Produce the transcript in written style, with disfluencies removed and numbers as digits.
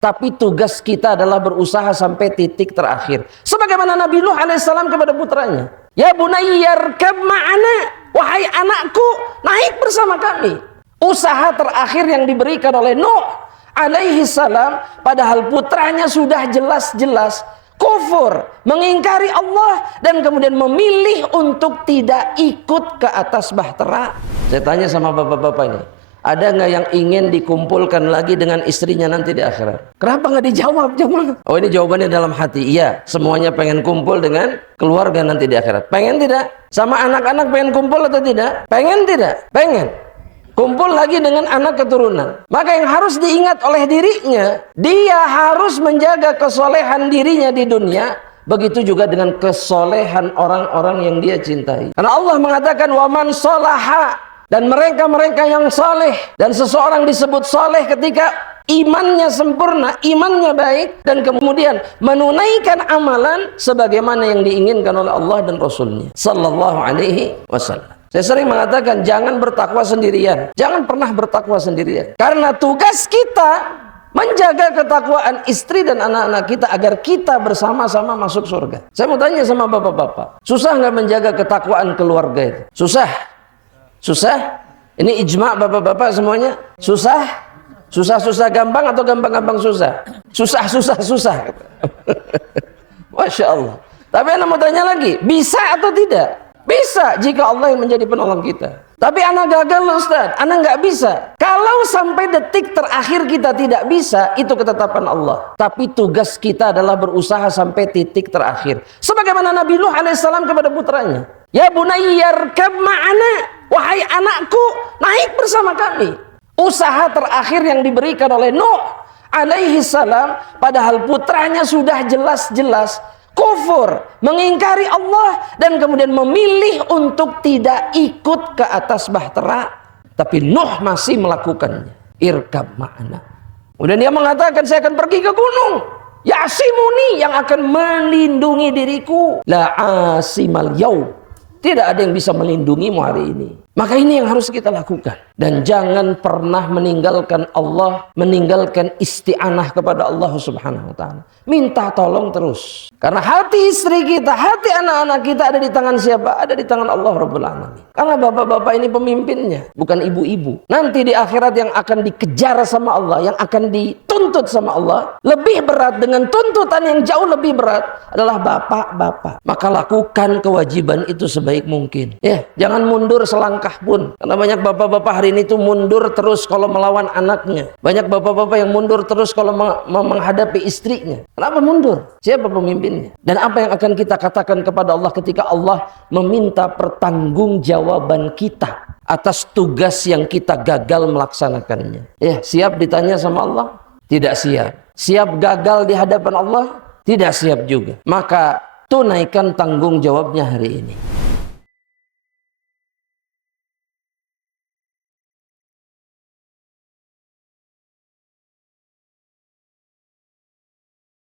Tapi tugas kita adalah berusaha sampai titik terakhir. Sebagaimana Nabi Nuh alaihissalam kepada putranya. Ya bunayyarkab ma'ana. Wahai anakku, naik bersama kami. Usaha terakhir yang diberikan oleh Nuh alaihissalam, padahal putranya sudah jelas-jelas kufur, mengingkari Allah, dan kemudian memilih untuk tidak ikut ke atas bahtera. Saya tanya sama bapak-bapak ini, ada nggak yang ingin dikumpulkan lagi dengan istrinya nanti di akhirat? Kenapa nggak dijawab jemaah? Oh, ini jawabannya dalam hati. Iya, semuanya pengen kumpul dengan keluarga nanti di akhirat. Pengen tidak? Sama anak-anak pengen kumpul atau tidak? Pengen tidak? Pengen. Kumpul lagi dengan anak keturunan. Maka yang harus diingat oleh dirinya, dia harus menjaga kesolehan dirinya di dunia. Begitu juga dengan kesolehan orang-orang yang dia cintai. Karena Allah mengatakan waman sholaha, dan mereka-mereka yang soleh. Dan seseorang disebut soleh ketika imannya sempurna, imannya baik, dan kemudian menunaikan amalan sebagaimana yang diinginkan oleh Allah dan Rasulnya sallallahu alaihi wasallam. Saya sering mengatakan jangan bertakwa sendirian. Jangan pernah bertakwa sendirian. Karena tugas kita menjaga ketakwaan istri dan anak-anak kita agar kita bersama-sama masuk surga. Saya mau tanya sama bapak-bapak, susah nggak menjaga ketakwaan keluarga itu? Susah? Susah? Ini ijma' bapak-bapak semuanya? Susah? Susah-susah gampang atau gampang-gampang susah? Susah-susah-susah. Masya Allah. Tapi anak mau tanya lagi, bisa atau tidak? Bisa jika Allah yang menjadi penolong kita. Tapi anak gagal loh Ustaz, anak nggak bisa. Kalau sampai detik terakhir kita tidak bisa, itu ketetapan Allah. Tapi tugas kita adalah berusaha sampai titik terakhir. Sebagaimana Nabi Nuh alaihissalam kepada putranya. Ya bunayyarkab ma'ana. Wahai anakku, naik bersama kami. Usaha terakhir yang diberikan oleh Nuh alaihissalam, padahal putranya sudah jelas-jelas kufur, mengingkari Allah, dan kemudian memilih untuk tidak ikut ke atas bahtera. Tapi Nuh masih melakukannya. Irkab ma'ana. Kemudian dia mengatakan, saya akan pergi ke gunung. Yasimuni, yang akan melindungi diriku. La asimal yaum. Tidak ada yang bisa melindungimu hari ini. Maka ini yang harus kita lakukan. Dan jangan pernah meninggalkan Allah, meninggalkan isti'anah kepada Allah subhanahu wa ta'ala. Minta tolong terus. Karena hati istri kita, hati anak-anak kita ada di tangan siapa? Ada di tangan Allah Rabbul Alamin. Karena bapak-bapak ini pemimpinnya, bukan ibu-ibu. Nanti di akhirat yang akan dikejar sama Allah, yang akan dituntut sama Allah, lebih berat dengan tuntutan yang jauh lebih berat adalah bapak-bapak. Maka lakukan kewajiban itu sebaik mungkin. Ya, jangan mundur selangkah pun. Karena banyak bapak-bapak hari ini tuh mundur terus kalau melawan anaknya. Banyak bapak-bapak yang mundur terus kalau menghadapi istrinya. Kenapa mundur? Siapa pemimpinnya? Dan apa yang akan kita katakan kepada Allah ketika Allah meminta pertanggungjawaban kita atas tugas yang kita gagal melaksanakannya? Ya, siap ditanya sama Allah? Tidak siap. Siap gagal di hadapan Allah? Tidak siap juga. Maka tunaikan tanggung jawabnya hari ini.